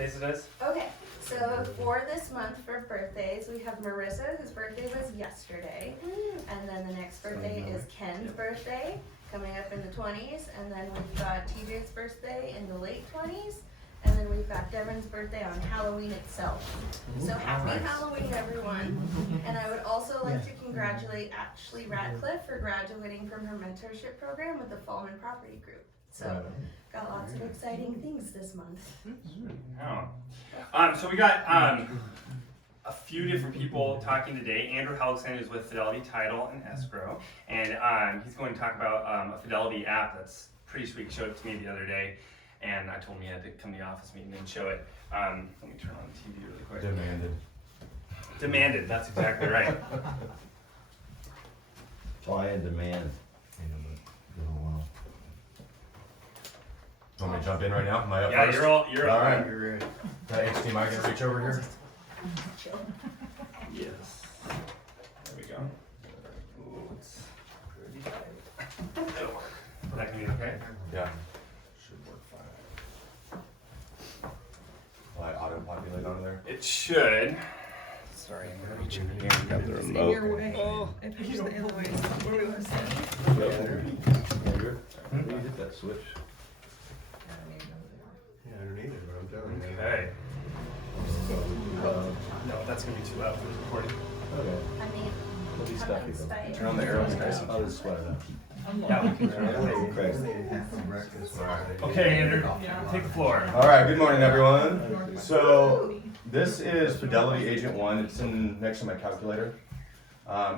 birthdays it is? Okay, so for this month for birthdays, we have Marissa, whose birthday was yesterday. And then the next birthday is Ken's birthday, coming up in the 20s. And then we've got TJ's birthday in the late 20s. And then we've got Devon's birthday on Halloween itself. So happy Halloween, everyone. And I would also like to congratulate Ashley Ratcliffe for graduating from her mentorship program with the Fallman Property Group. So got lots of exciting things this month. So we got a few different people talking today. Andrew Helgson is with Fidelity Title and Escrow, and he's going to talk about a Fidelity app that's pretty sweet. He showed it to me the other day, and I told him he had to come to the office meeting and show it. Let me turn on the TV really quick. Demanded, that's exactly right. Supply and demand. Want me to jump in right now? Am I up Yeah, first? you're all right. You're right. HDMI gonna reach over here? Yes. There we go. Ooh, it's pretty tight. That'll work. That can be okay? Yeah. Should work fine. Will I auto-populate onto there? It should. Sorry, I'm reaching here and grab the remote. Your way. Oh, I pushed the other way. What do we want to say? Andrew, you hit that switch. Yeah, I don't either, but I'm telling you. Okay. No, that's gonna be too loud for the recording. Okay. I mean, It'll be I'm stuffy though. inspired. Turn on the arrows, guys. I'll just sweat it out. Yeah, we can turn it on. Craig. Okay, Andrew, take the floor. All right, good morning, everyone. So this is Fidelity Agent One. It's next to my calculator.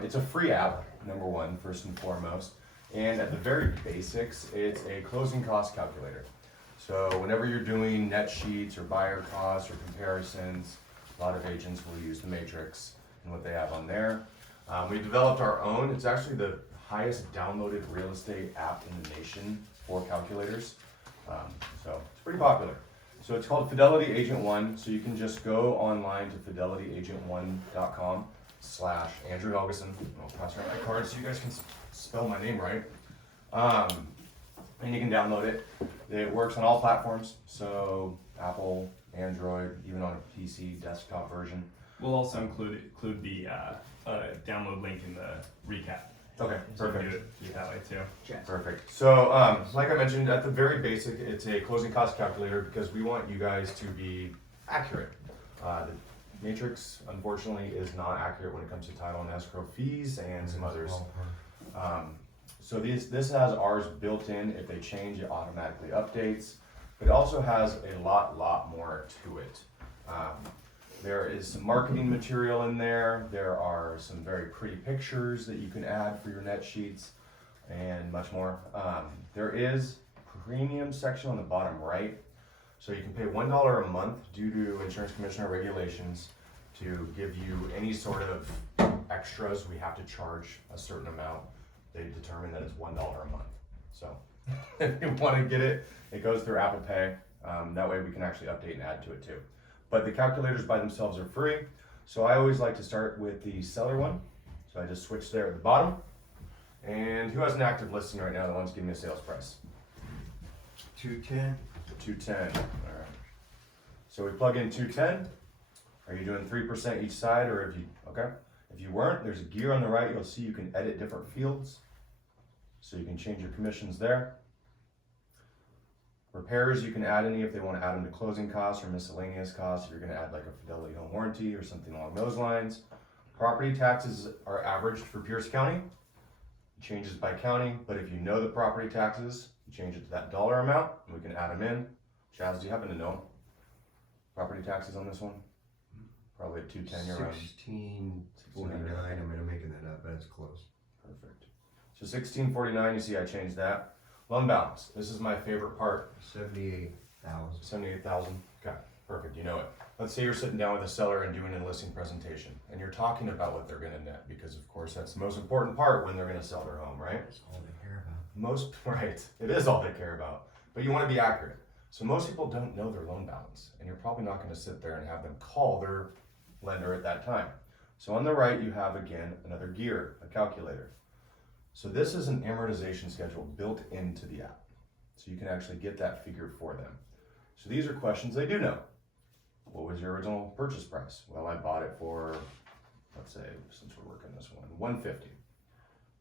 It's a free app, number one, first and foremost. And at the very basics, it's a closing cost calculator. So whenever you're doing net sheets or buyer costs or comparisons, a lot of agents will use the matrix and what they have on there. We developed our own. It's actually the highest downloaded real estate app in the nation for calculators. So it's pretty popular. So it's called Fidelity Agent One. So you can just go online to fidelityagent1.com/Andrew Helgeson. I'll pass around my card so you guys can spell my name right. And you can download it. It works on all platforms. So Apple, Android, even on a PC desktop version. We'll also include the download link in the recap. Okay, So you can perfect. do it that way too. Perfect. So, like I mentioned, at the very basic, it's a closing cost calculator because we want you guys to be accurate. The matrix, unfortunately, is not accurate when it comes to title and escrow fees and some others. So this has ours built in. If they change, it automatically updates. But it also has a lot more to it. There is some marketing material in there. There are some very pretty pictures that you can add for your net sheets and much more. There is a premium section on the bottom right. So you can pay $1 a month due to Insurance Commissioner regulations to give you any sort of extras. We have to charge a certain amount. They determine that it's $1 a month. So if you want to get it, it goes through Apple Pay. That way we can actually update and add to it too. But the calculators by themselves are free. So I always like to start with the seller one. So I just switch there at the bottom. And who has an active listing right now that wants to give me a sales price? 210. 210. All right. So we plug in 210. Are you doing 3% each side, or if you, okay? If you weren't, there's a gear on the right. You'll see you can edit different fields. So you can change your commissions there. Repairs, you can add any if they want to add them to closing costs or miscellaneous costs. If you're going to add like a Fidelity home warranty or something along those lines. Property taxes are averaged for Pierce County. It changes by county, but if you know the property taxes, you change it to that dollar amount, and we can add them in. Chaz, do you happen to know property taxes on this one? Probably at 210, you're around 1649. I'm making that up, but it's close. Perfect. So 1649, you see I changed that. Loan balance. This is my favorite part. 78,000. 78,000. Okay, perfect. You know it. Let's say you're sitting down with a seller and doing a listing presentation, and you're talking about what they're going to net, because of course that's the most important part when they're going to sell their home, right? That's all they care about. Right. It is all they care about. But you want to be accurate. So most people don't know their loan balance, and you're probably not going to sit there and have them call their lender at that time. So on the right, you have again another gear, a calculator. So this is an amortization schedule built into the app. So you can actually get that figure for them. So these are questions they do know. what was your original purchase price? Well, I bought it for, let's say, since we're working this one, $150.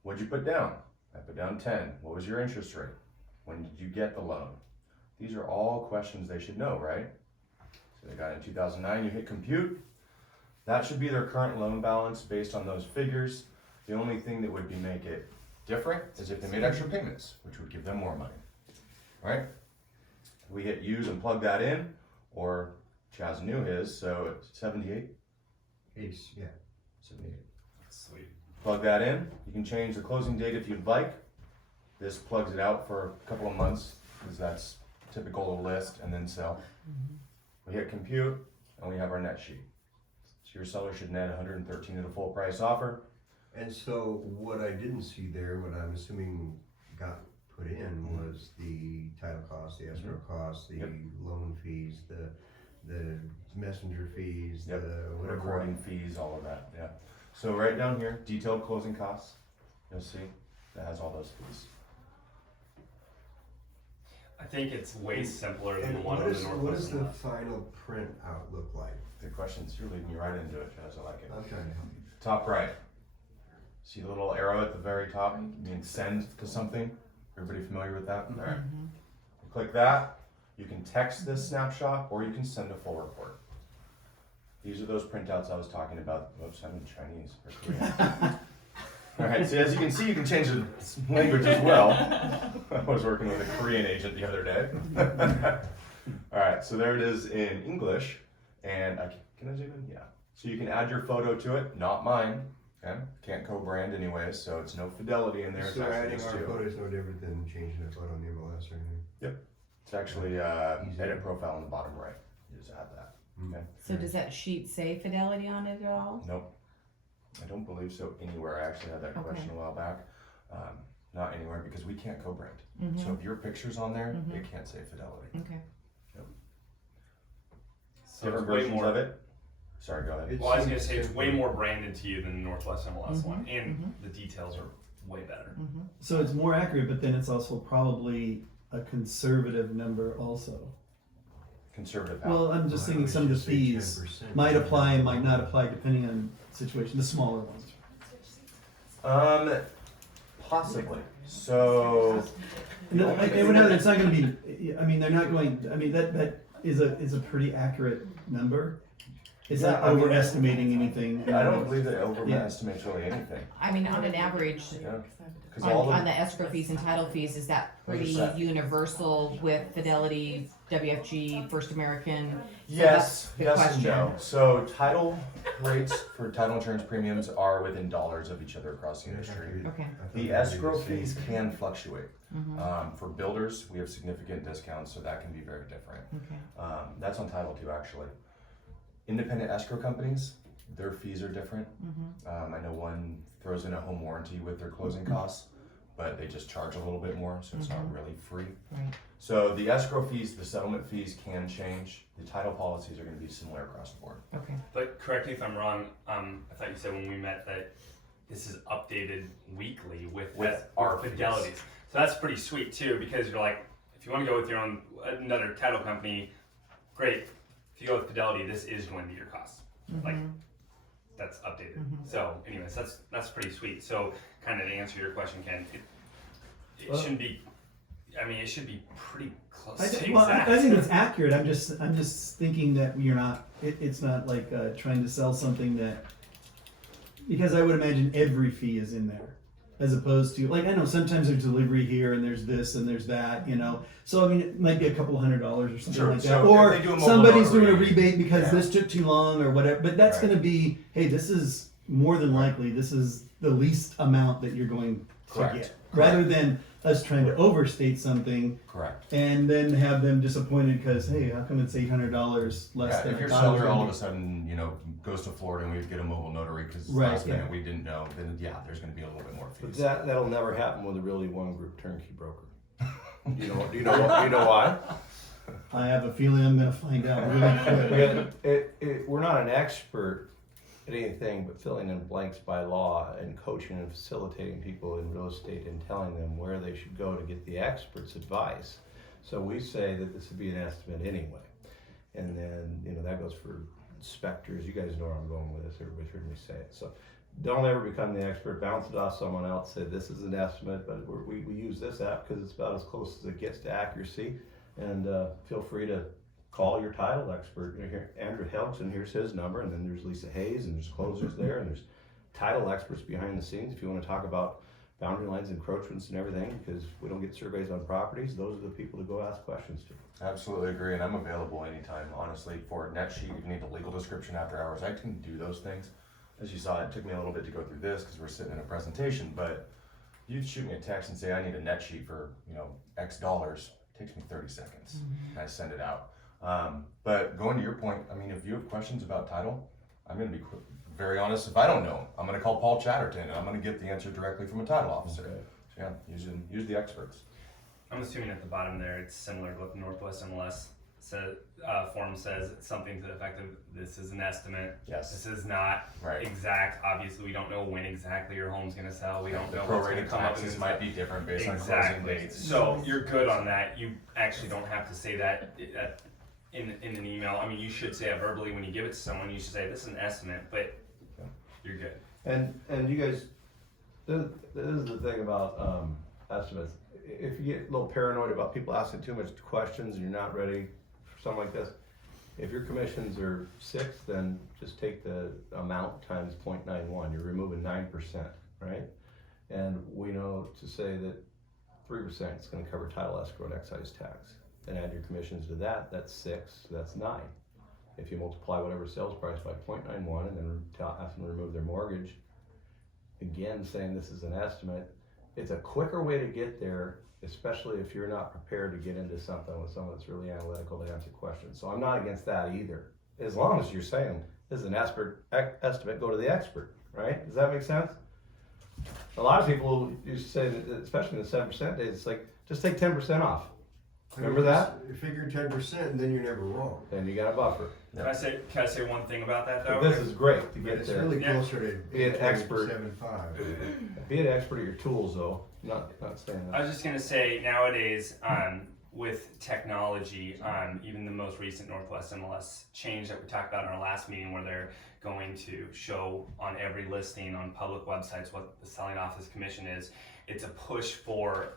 What'd you put down? I put down 10. What was your interest rate? When did you get the loan? These are all questions they should know, right? So they got in 2009, you hit compute. That should be their current loan balance based on those figures. The only thing that would make it different is if they made extra payments, which would give them more money, right? We hit use and plug that in, or Chaz knew his, so it's 78? Ace, yeah. 78. Sweet. Plug that in. You can change the closing date if you'd like. This plugs it out for a couple of months, because that's typical to list and then sell. We hit compute, and we have our net sheet. So your seller should net 113 at a full price offer. And so what I didn't see there, what I'm assuming got put in was the title costs, the escrow costs, the Yep. loan fees, the messenger fees, Yep. the whatever. Recording fees, all of that, yeah. So right down here, detailed closing costs, you'll see, that has all those fees. I think it's way simpler than And the one what on is, the what Northwest does the one. final print out look like? Good questions, you're leading me right into it, Chaz, I like it. I'm trying to help you. Top right, see the little arrow at the very top, means send to something? Everybody familiar with that? All right. Click that, you can text this snapshot, or you can send a full report. These are those printouts I was talking about. Whoops, I'm in Chinese or Korean. All right, so as you can see, you can change the language as well. I was working with a Korean agent the other day. All right, so there it is in English, and can I zoom in? Yeah. So you can add your photo to it, not mine. Okay, can't co-brand anyways, so it's no fidelity in there. It's So actually adding just our you. photo is no different than changing a photo on the MLS or anything. It's actually edit profile on the bottom right. You just add that. Okay. So does that sheet say fidelity on it at all? Nope. I don't believe so anywhere. I actually had that Okay. question a while back. Not anywhere because we can't co-brand. Mm-hmm. So if your picture's on there, Mhm. it can't say fidelity. Okay. So Different it's way versions more. of it. Sorry, go ahead. Well, I was gonna say it's way more branded to you than the Northwest MLS one, and Mhm. the details are way better. Mm-hmm. So it's more accurate, but then it's also probably a conservative number also. Conservative. Well, I'm just thinking some of the fees might apply, might not apply depending on the situation, the smaller ones. Possibly. So No, it's not gonna be, I mean, they're not going, I mean, that is a pretty accurate number. It's not Yeah, I mean, overestimating anything. I don't believe that overestimates really anything. I mean, on an average, Yeah. Because all on the the escrow fees and title fees, is that pretty set. universal with Fidelity, WFG, First American? yes, the yes and question. no. So title rates for title insurance premiums are within dollars of each other across the industry. Okay. The escrow fees can fluctuate. Mm-hmm. For builders, we have significant discounts, so that can be very different. Okay. That's on title too, actually. Independent escrow companies, their fees are different. Mm-hmm. I know one throws in a home warranty with their closing costs, but they just charge a little bit more, so it's not really free. Right. So the escrow fees, the settlement fees can change. The title policies are going to be similar across the board. Okay. But correct me if I'm wrong. I thought you said when we met that this is updated weekly with our fidelities. So that's pretty sweet too, because you're like, if you want to go with your own another title company, great. If you go with Fidelity, this is going to be your cost. Like that's updated. So, anyways, that's pretty sweet. So, kind of to answer your question, Ken, it shouldn't be. I mean, it should be pretty close. I to think, well, exact. I think it's accurate. I'm just thinking that you're not. It's not like trying to sell something that. Because I would imagine every fee is in there, as opposed to like I know sometimes there's delivery here and there's this and there's that, you know. So I mean, it might be a couple $100 or something Sure. like that, So if or they do a mobile somebody's doing a notary, rebate because yeah. this took too long or whatever. But that's Right. going to be, hey, this is more than likely this is the least amount that you're going to Correct. get, rather than us trying to overstate something. Correct. And then have them disappointed because, hey, how come it's $800 less Yeah, than if I your thought it was seller gonna all be? of a sudden, goes to Florida and we get a mobile notary because Right, last yeah. minute we didn't know, then yeah, there's going to be a little bit more But fees. that'll never happen with a really one group turnkey broker. Do you know why? I have a feeling I'm going to find out really quick. We're not an expert at anything but filling in blanks by law and coaching and facilitating people in real estate and telling them where they should go to get the expert's advice. So we say that this would be an estimate anyway. And then, that goes for inspectors. You guys know where I'm going with this. Everybody's heard me say it. So don't ever become the expert. Bounce it off someone else. Say this is an estimate, but we use this app because it's about as close as it gets to accuracy. And feel free to call your title expert. Here, Andrew Helgson, here's his number, and then there's Lisa Hayes, and there's closers there, and there's title experts behind the scenes. If you want to talk about boundary lines, encroachments, and everything, because we don't get surveys on properties, those are the people to go ask questions to. Absolutely agree, and I'm available anytime, honestly, for a net sheet. If you need a legal description after hours, I can do those things. As you saw, it took me a little bit to go through this because we're sitting in a presentation, but you'd shoot me a text and say, I need a net sheet for, X dollars. It takes me 30 seconds, and I send it out. But going to your point, if you have questions about title, I'm going to be very honest. If I don't know, I'm going to call Paul Chatterton, and I'm going to get the answer directly from a title officer. Okay. So use the experts. I'm assuming at the bottom there, it's similar to what the Northwest MLS form says. It's something to the effect of, this is an estimate. Yes. This is not Right. exact. Obviously, we don't know when exactly your home's going to sell. We don't know what's going to Prorated come up. taxes might be different based on Exactly. closing dates. So you're good on that. You actually don't have to say that in an email. You should say it verbally when you give it to someone. You should say, this is an estimate, but you're good. And you guys, this is the thing about estimates. If you get a little paranoid about people asking too much questions and you're not ready for something like this, if your commissions are 6, then just take the amount times 0.91. You're removing 9%, right? And we know to say that 3% is going to cover title, escrow, and excise tax. And add your commissions to that, that's 6, that's 9. If you multiply whatever sales price by 0.91 and then ask them to remove their mortgage, again saying this is an estimate, it's a quicker way to get there, especially if you're not prepared to get into something with someone that's really analytical to answer questions. So I'm not against that either. As long as you're saying this is an estimate, go to the expert, right? Does that make sense? A lot of people used to say that, especially in the 7% days, it's like, just take 10% off. Remember that? You figure 10% and then you're never wrong. Then you got a buffer. Can I say one thing about that though? This is great to But get it's there. really Yeah. closer to Be an expert. 7.5. Be an expert at your tools though, not saying I that. was just gonna say, nowadays, with technology, even the most recent Northwest MLS change that we talked about in our last meeting, where they're going to show on every listing on public websites what the selling office commission is. It's a push for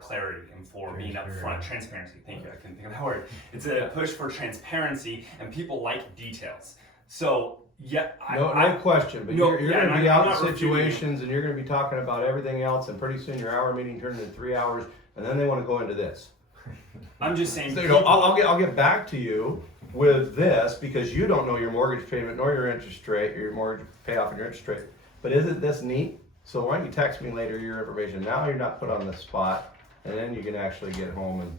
clarity and for being upfront, transparency. Thank you, I couldn't think of that word. It's a push for transparency, and people like details. So yeah, No question, but No, you're yeah, gonna and be I'm out in not refuting situations and you're gonna be talking about everything else, and pretty soon your hour meeting turned into 3 hours, and then they wanna go into this. I'm just saying. So, I'll get back to you with this because you don't know your mortgage payment nor your interest rate, your mortgage payoff and your interest rate. But isn't this neat? So why don't you text me later your information? Now you're not put on the spot, and then you can actually get home and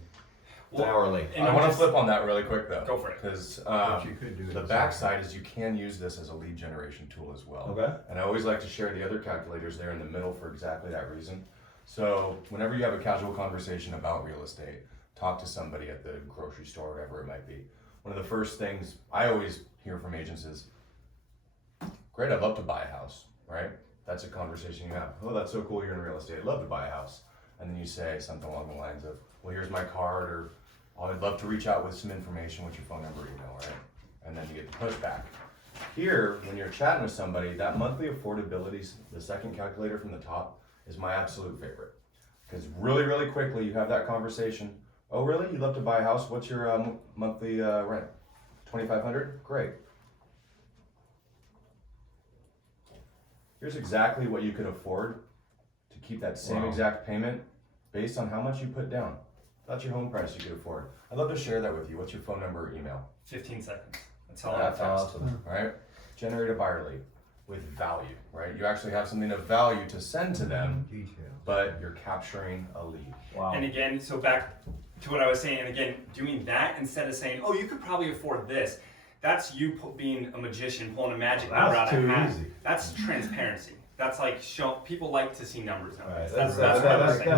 an hour late. And I I'm want to just- flip on that really quick though. Go for it. Because But you could do it the the backside is you can use this as a lead generation tool as well. Okay. And I always like to share the other calculators there in the middle for exactly that reason. So whenever you have a casual conversation about real estate, talk to somebody at the grocery store, whatever it might be. One of the first things I always hear from agents is, great, I'd love to buy a house, right? That's a conversation you have. Oh, that's so cool, you're in real estate, I'd love to buy a house. And then you say something along the lines of, well, here's my card, or oh, I'd love to reach out with some information, what's your phone number, email, right? And then you get the pushback. Here, when you're chatting with somebody, that monthly affordability, the second calculator from the top, is my absolute favorite. Because really, really quickly, you have that conversation. Oh, really? You'd love to buy a house? What's your monthly rent? $2,500? Great. Here's exactly what you could afford to keep that same Wow. exact payment based on how much you put down. That's your home price you could afford. I'd love to share that with you. What's your phone number or email? 15 seconds. That's all. That's That's awesome. awesome. All right? Generate a buyer lead with value, right? You actually have something of value to send to them, Details. but you're capturing a lead. Wow. And again, so back to what I was saying, and again, doing that instead of saying, oh, you could probably afford this. That's you being a magician, pulling a magic number That's out of too hat. easy. That's transparency. That's like people like to see numbers nowadays. Right. That's what I was saying.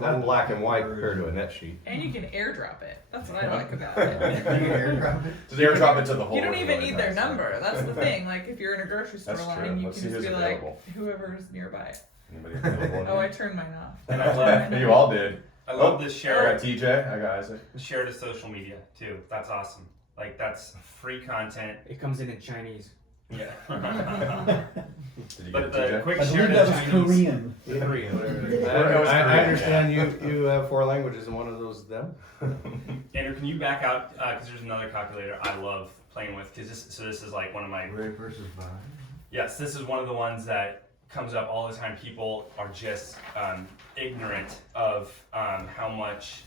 That black and white compared to a net sheet. And you can airdrop it. That's what I like about it. You can airdrop it? Just airdrop it to the whole You don't even really need their nice. number. That's the thing. Like if you're in a grocery store That's true. line, you Let's can see just who's be like, available. whoever's nearby. Anybody available? Oh, I turned mine off. And I love You all did. I love this I share. got TJ. I got Isaac. Share to social media too. That's awesome. Like that's free content. It comes in Chinese. Yeah. Did you But get it, the TJ? quick I share believe to that was Chinese. Korean. Three, whatever it is. It was I Korean, understand you have 4 languages and one of those is them. Andrew, can you back out? Because there's another calculator I love playing with. Because this is like one of my. Red versus buy. Yes, this is one of the ones that comes up all the time. People are just ignorant of how much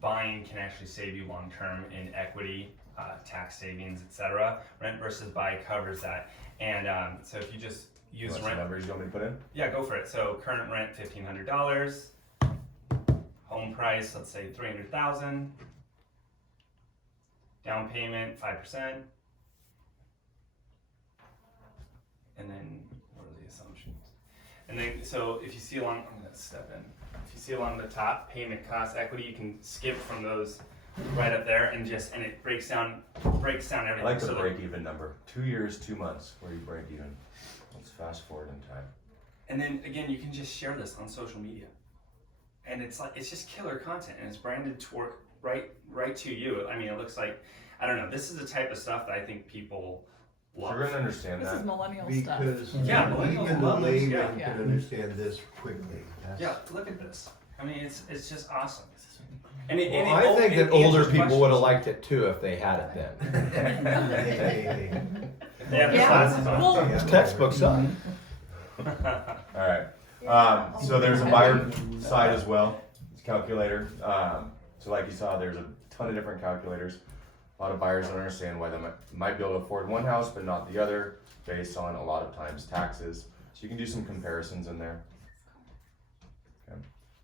buying can actually save you long term in equity, tax savings, etc. Rent versus buy covers that. And so if you just use What's the rent, numbers you want me to put in? yeah, go for it. So current rent $1,500, home price let's say $300,000, down payment 5%. And then what are the assumptions? And then so if you see along, I'm gonna step in. If you see along the top, payment, cost, equity, you can skip from those right up there and it breaks down everything. I like the So break-even number. 2 years, 2 months, where you break even. Let's fast forward in time. and then again, you can just share this on social media, and it's just killer content, and it's branded toward right to you. I mean, it looks like I don't know. This is the type of stuff that I think people love. You're gonna understand This is that. millennial stuff. Because Yeah, even the millennials, layman yeah. can understand this quickly. That's- Yeah, look at this. I mean, it's just awesome. Well, I think that older people would have liked it too if they had it then. Hey. They have the Yeah. classes on. Well, These textbooks suck. Alright, so there's a buyer side as well, it's calculator. So like you saw, there's a ton of different calculators. A lot of buyers don't understand why they might be able to afford one house but not the other, based on a lot of times taxes. So you can do some comparisons in there. Okay.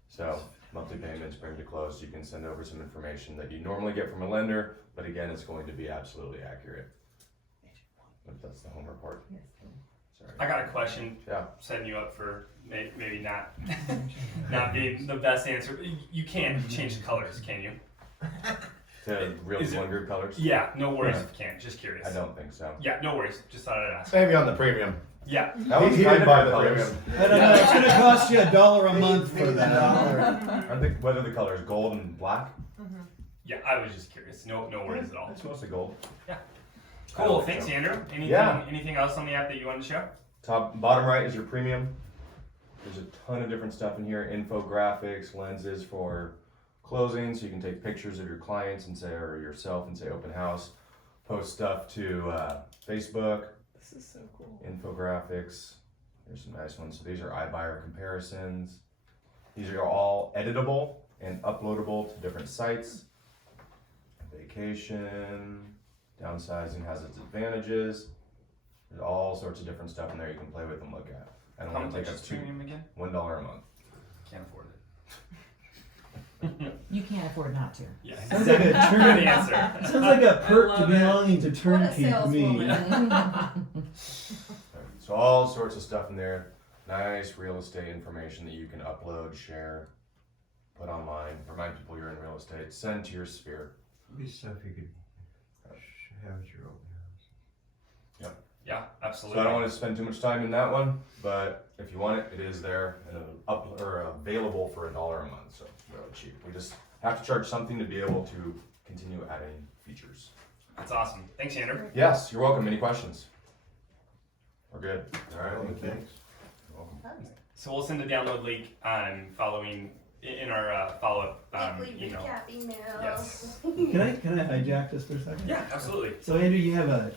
So monthly payments bring to close, you can send over some information that you normally get from a lender, but again, it's going to be absolutely accurate. If that's the home report. Sorry. I got a question. Yeah. Setting you up for maybe not not being the best answer. You can't change the colors, can you? To really Is it- one group colors? Yeah, no worries if you can't. Just curious. I don't think so. Yeah, no worries. Just thought I'd ask. Maybe on the premium. Yeah. That was He kind didn't of buy the the colors. premium. I don't know, it's gonna cost you $1 a month for Pay the that. dollar. I think whether the color is gold and black. Yeah, I was just curious. No worries at all. It's mostly gold. Cool. Thanks, Andrew. Anything else on the app that you want to show? Bottom right is your premium. There's a ton of different stuff in here. Infographics, lenses for closing, so you can take pictures of your clients and say, or yourself and say open house. Post stuff to Facebook. this is so cool. Infographics. There's some nice ones. So these are iBuyer comparisons. These are all editable and uploadable to different sites. Vacation, downsizing has its advantages. There's all sorts of different stuff in there you can play with and look at. I don't How want to much take is up premium again? $1 a month. Can't afford it. You can't afford not to. Yeah. Sounds like a Good turn. answer. Sounds like a perk to love it. belonging to What a Turnkey to me. saleswoman. So all sorts of stuff in there. Nice real estate information that you can upload, share, put online. Remind people you're in real estate. Send to your sphere. Be stuff you could have at your open house. Yeah, So absolutely. I don't want to spend too much time in that one, but if you want it, it is there and available for $1 a month. So really cheap. We just have to charge something to be able to continue adding features. That's awesome. Thanks, Andrew. Yes, you're welcome. Any questions? We're good. All right. Well, Thank you. thanks. You're welcome. So we'll send the download link following in our follow-up Weekly email. recap email. Yes. Can I hijack this for a second? Yeah, absolutely. So Andrew, you have a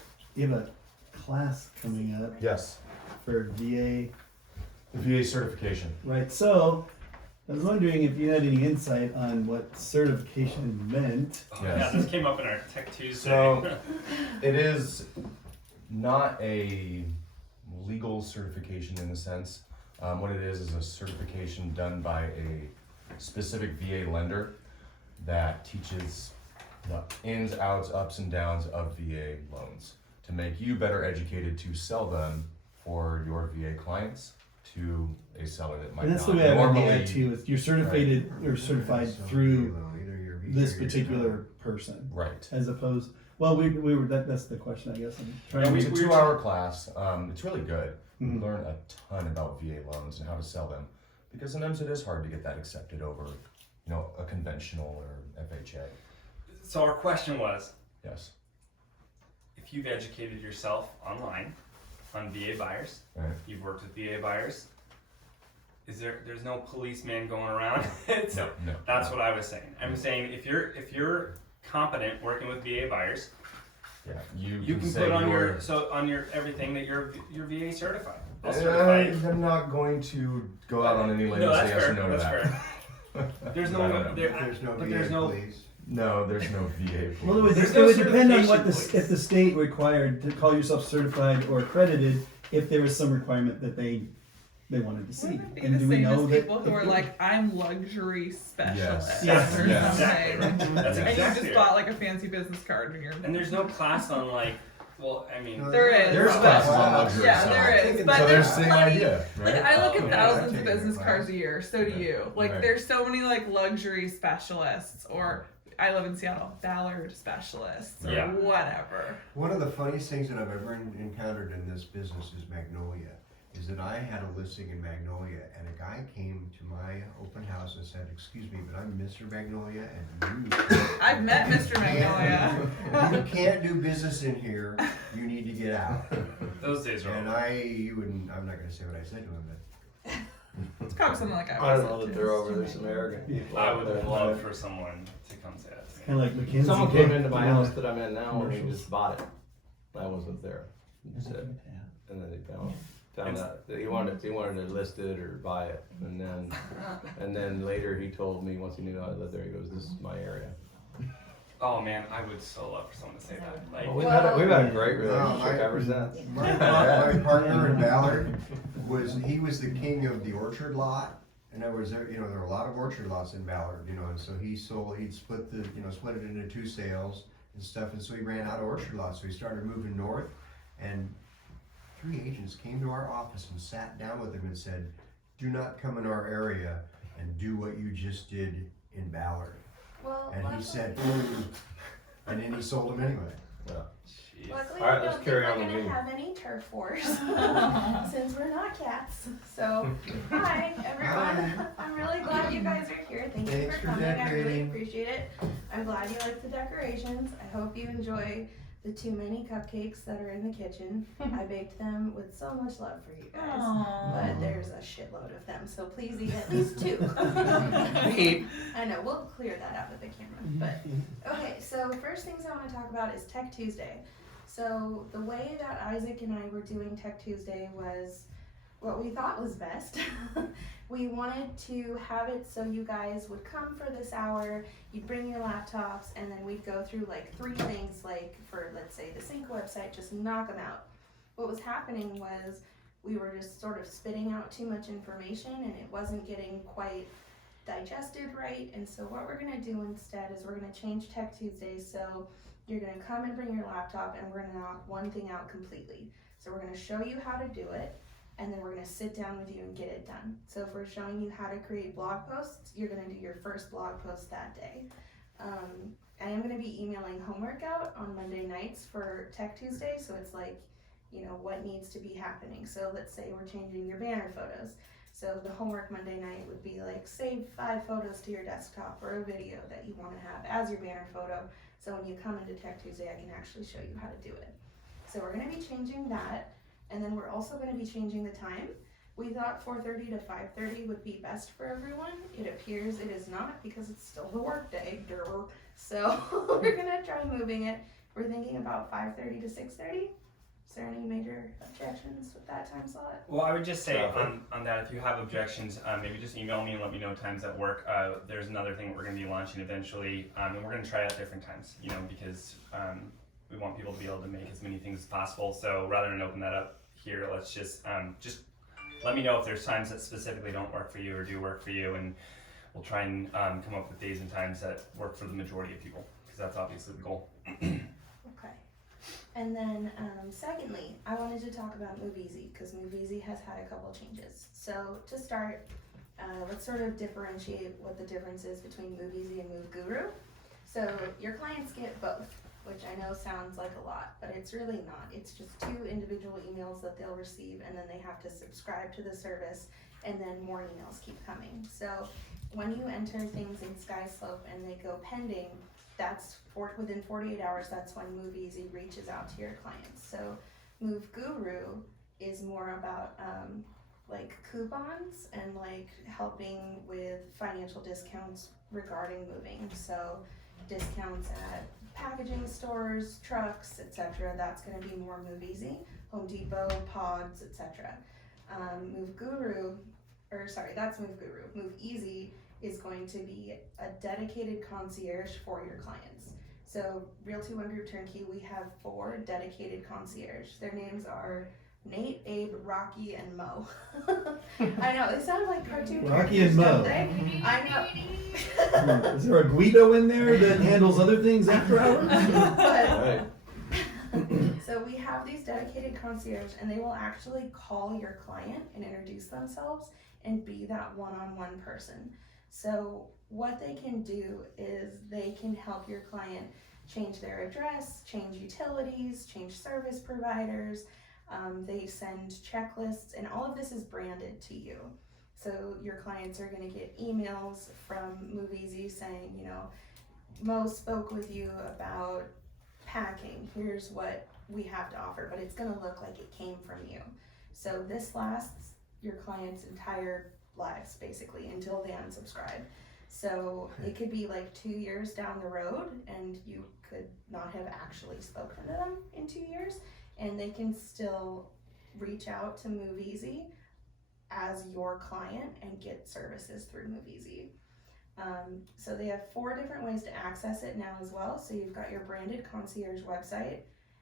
class coming up Yes. for VA, The VA certification. right? So I was wondering if you had any insight on what certification meant. Yes. Yeah, this came up in our Tech Tuesday. So it is not a legal certification in a sense. What it is a certification done by a specific VA lender that teaches the ins, outs, ups, and downs of VA loans to make you better educated to sell them for your VA clients to a seller that might And that's the not way I read the normally. ad too. Is you're certified or certified So, through either your VA this or your particular person, Right. as opposed. Well, we were that's the question I guess I'm trying Yeah, to. it's a 2-hour class. It's really good. Mhm. You learn a ton about VA loans and how to sell them. Because sometimes it is hard to get that accepted over, you know, a conventional or FHA. So our question was, Yes. if you've educated yourself online on VA buyers, Right. you've worked with VA buyers, there's no policeman going around? No. That's what I was saying. I'm saying if you're competent working with VA buyers, Yeah. You you can say put on you're- on your everything that you're VA certified. I'll I certify you. am not going to go out on any limb No, and that's say yes fair. or no to That's that. fair. There's I don't no know. There's no but VA there's no police. No, there's no VA. Well, it would, There's it no would depend on what certification, if the state required to call yourself certified or accredited, if there was some requirement that they wanted to see. Wouldn't it be And the do we same know as that? people who are like, I'm luxury specialist Yes. or Yes. something? Exactly. That's And exactly you just it. bought like a fancy business card and you're And there's no class on like, well, I mean, No, there is. There's but- classes on luxury. Yeah, so. there is. But So there's there's the same plenty. idea, right? Like I look Oh, at yeah, thousands I've of taken business a cards class. a year. So do you. Like Right. there's so many like luxury specialists, or I live in Seattle, Ballard specialists, or Yeah. whatever. One of the funniest things that I've ever encountered in this business is Magnolia. Is that I had a listing in Magnolia, and a guy came to my open house and said, "Excuse me, but I'm Mr. Magnolia, and you I've met Mr. Magnolia. you can't do business in here. You need to get out." those days are And over. I'm not going to say what I said to him, but It's probably something like I I don't was know that too. they're over, there's some arrogant people. I out would there. love for someone to come say that to me. Kind of like Mackenzie. Someone came into my you know, house that I'm in now and he commercials. just bought it. I wasn't there. He said, and then he found out that he wanted to list it or buy it, and then later he told me once he knew I lived there, he goes, "This is my area." Oh man, I would so love for someone to say that. Like, We've had a great relationship my- ever since. my partner in Ballard was the king of the orchard lot. And there was, there were a lot of orchard lots in Ballard, and so he'd split it into two sales and stuff, and so he ran out of orchard lots, so he started moving north, and 3 agents came to our office and sat down with him and said, "Do not come in our area and do what you just did in Ballard." Well, And he said, and then he sold them anyway. jeez. luckily All right, I let's don't carry think on we're the gonna meeting. have any turf wars since we're not cats. So, hi everyone. I'm really glad you guys are here. Thank you Thanks for for coming. I really decorating. appreciate it. I'm glad you like the decorations. I hope you enjoy the too many cupcakes that are in the kitchen. I baked them with so much love for you guys. But there's a shitload of them, so please eat at least 2. I know, we'll clear that out with the camera. But okay, so first things I want to talk about is Tech Tuesday. So the way that Isaac and I were doing Tech Tuesday was what we thought was best. We wanted to have it so you guys would come for this hour, you'd bring your laptops, and then we'd go through like 3 things, like for, let's say, the Sync website, just knock them out. What was happening was we were just sort of spitting out too much information and it wasn't getting quite digested right. And so what we're gonna do instead is we're gonna change Tech Tuesday, so you're gonna come and bring your laptop and we're gonna knock one thing out completely. So we're gonna show you how to do it, and then we're gonna sit down with you and get it done. So if we're showing you how to create blog posts, you're gonna do your first blog post that day. I am gonna be emailing homework out on Monday nights for Tech Tuesday, so it's like, what needs to be happening. So let's say we're changing your banner photos. So the homework Monday night would be like, save 5 photos to your desktop or a video that you wanna have as your banner photo. So when you come into Tech Tuesday, I can actually show you how to do it. So we're gonna be changing that. And then we're also going to be changing the time. We thought 4:30 to 5:30 would be best for everyone. It appears it is not because it's still the work day. So we're going to try moving it. We're thinking about 5:30 to 6:30. Is there any major objections with that time slot? Well, I would just say on that, if you have objections, maybe just email me and let me know times at work. There's another thing that we're going to be launching eventually, and we're going to try out different times, because we want people to be able to make as many things as possible. So rather than open that up here, let's just let me know if there's times that specifically don't work for you or do work for you, and we'll try and come up with days and times that work for the majority of people, because that's obviously the goal. Okay. And then secondly, I wanted to talk about Move Easy, because Move Easy has had a couple changes. So to start, let's sort of differentiate what the difference is between Move Easy and Move Guru. So your clients get both, which I know sounds like a lot, but it's really not. It's just 2 individual emails that they'll receive, and then they have to subscribe to the service and then more emails keep coming. So when you enter things in SkySlope and they go pending, within 48 hours, that's when MoveEasy reaches out to your clients. So Move Guru is more about like coupons and like helping with financial discounts regarding moving. So discounts at packaging stores, trucks, etc. That's going to be more MoveEasy, Home Depot, Pods, etc. That's Move Guru. MoveEasy is going to be a dedicated concierge for your clients. So Realty One Group Turnkey, we have 4 dedicated concierge. Their names are Nate, Abe, Rocky, and Mo. I know, they sound like cartoon Rocky characters, and Mo. don't they? I know. Is there a Guido in there that handles other things after hours? Right. So we have these dedicated concierge, and they will actually call your client and introduce themselves and be that one-on-one person. So what they can do is they can help your client change their address, change utilities, change service providers. They send checklists, and all of this is branded to you. So your clients are going to get emails from MoveEasy saying, you know, Mo spoke with you about packing. Here's what we have to offer, but it's going to look like it came from you. So this lasts your client's entire lives, basically, until they unsubscribe. So it could be like 2 years down the road, and you could not have actually spoken to them in 2 years, and they can still reach out to MoveEasy as your client and get services through MoveEasy. So they have 4 different ways to access it now as well. So you've got your branded concierge website,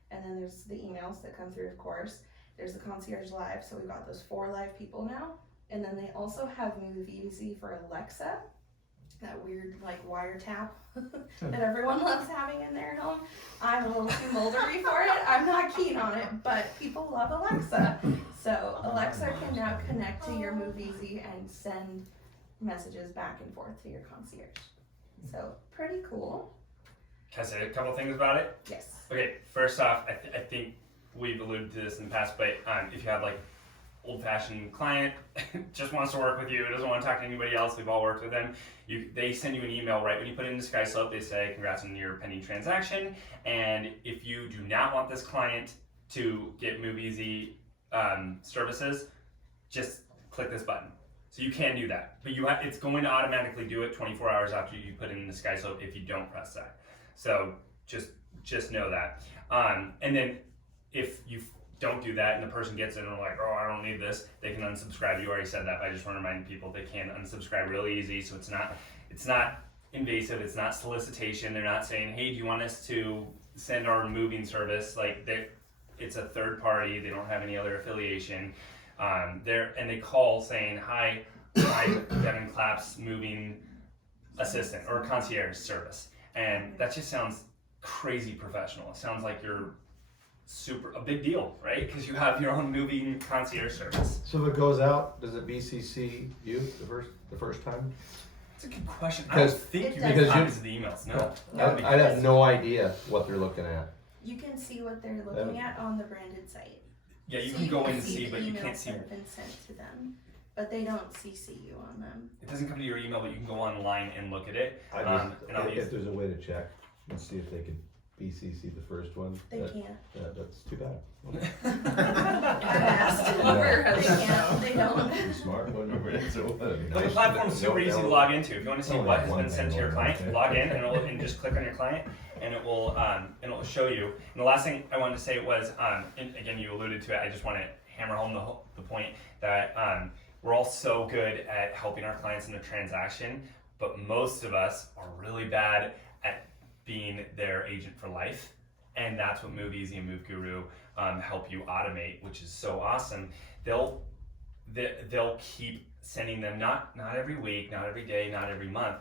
and then there's the emails that come through, of course. There's the concierge live, so we've got those 4 live people now. And then they also have MoveEasy for Alexa, that weird like wiretap that everyone loves having in their home. I'm a little too moldery for it. I'm not keen on it, but people love Alexa. So Alexa can now connect to your MoveEasy and send messages back and forth to your concierge. So pretty cool. Can I say a couple things about it? Yes. Okay, first off, I think we've alluded to this in the past, but if you have like old-fashioned client, just wants to work with you, doesn't want to talk to anybody else, we've all worked with them, they send you an email right when you put it into SkySlope. They say, congrats on your pending transaction, and if you do not want this client to get MoveEasy services, just click this button. So you can do that, but it's going to automatically do it 24 hours after you put it into SkySlope if you don't press that. So just know that. And then if you don't do that and the person gets it and they're like, oh, I don't need this, they can unsubscribe. You already said that, but I just want to remind people they can unsubscribe really easy. So it's not invasive, it's not solicitation. They're not saying, hey, do you want us to send our moving service? Like it's a third party, they don't have any other affiliation. And they call saying, hi, I'm Devin Clapp's moving assistant or concierge service. And that just sounds crazy professional. It sounds like you're a big deal, right? Because you have your own moving concierge service. So if it goes out, does it BCC you the first time? That's a good question. I don't think you get because copies of the emails. No. I have no idea what they're looking at. You can see what they're looking at on the branded site. Yeah, you So can go in and the see, but you can't emails see. that have been sent to them, but they don't CC you on them. It doesn't come to your email, but you can go online and look at it. If there's a way to check and see if they could BCC the first one. They can't. That's too bad. I've asked. They can't. They don't. Smart one. But the platform's super easy to log into. If you want to see what has been sent to your client, log in and just click on your client, and it will show you. And the last thing I wanted to say was, and again, you alluded to it. I just want to hammer home the point that we're all so good at helping our clients in the transaction, but most of us are really bad at being their agent for life. And that's what MoveEasy and Move Guru help you automate, which is so awesome. They'll keep sending them, not every week, not every day, not every month,